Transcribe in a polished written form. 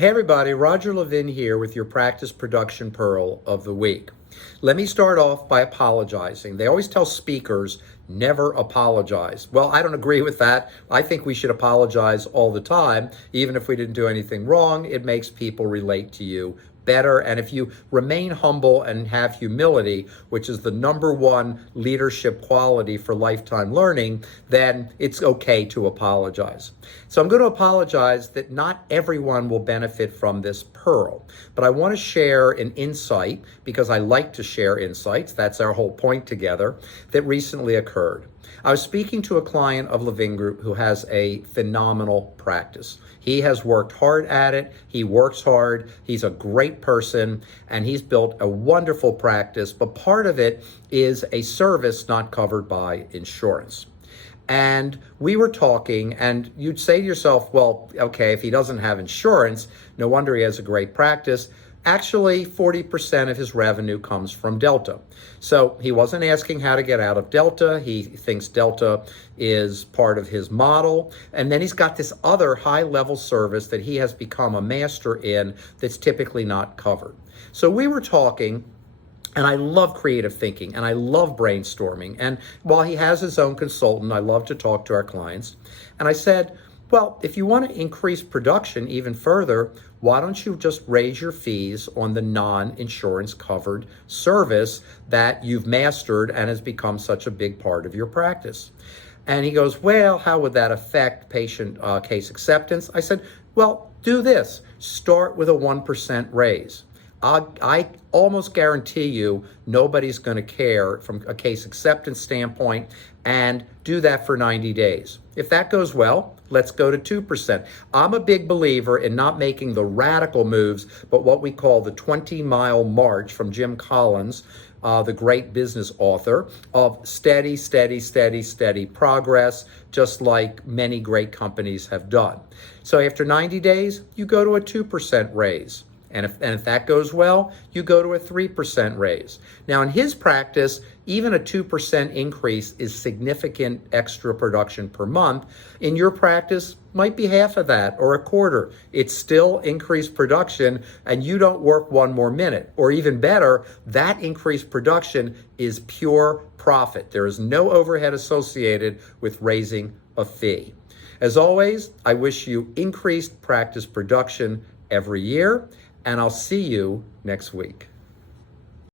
Hey everybody, Roger Levin here with your Practice Production Pearl of the Week. Let me start off by apologizing. They always tell speakers, never apologize. Well, I don't agree with that. I think we should apologize all the time. Even if we didn't do anything wrong, it makes people relate to you better. And if you remain humble and have humility, which is the number one leadership quality for lifetime learning, then it's okay to apologize. So I'm going to apologize that not everyone will benefit from this pearl, but I want to share an insight because I like to share insights. That's our whole point together that recently occurred. I was speaking to a client of Levin Group who has a phenomenal practice. He has worked hard at it. He works hard. He's a great person, and he's built a wonderful practice, but part of it is a service not covered by insurance. And we were talking, and you'd say to yourself, well, okay, if he doesn't have insurance, no wonder he has a great practice. Actually, 40% of his revenue comes from Delta. So he wasn't asking how to get out of Delta. He thinks Delta is part of his model. And then he's got this other high-level service that he has become a master in that's typically not covered. So we were talking, and I love creative thinking, and I love brainstorming. And while he has his own consultant, I love to talk to our clients. And I said, well, if you want to increase production even further, why don't you just raise your fees on the non-insurance covered service that you've mastered and has become such a big part of your practice? And he goes, well, how would that affect patient case acceptance? I said, well, do this. Start with a 1% raise. I almost guarantee you nobody's going to care from a case acceptance standpoint, and do that for 90 days. If that goes well, let's go to 2%. I'm a big believer in not making the radical moves, but what we call the 20-mile march from Jim Collins, the great business author, of steady, steady, steady, steady progress, just like many great companies have done. So after 90 days, you go to a 2% raise. And if that goes well, you go to a 3% raise. Now, in his practice, even a 2% increase is significant extra production per month. In your practice, might be half of that or a quarter. It's still increased production, and you don't work one more minute. Or even better, that increased production is pure profit. There is no overhead associated with raising a fee. As always, I wish you increased practice production every year, and I'll see you next week.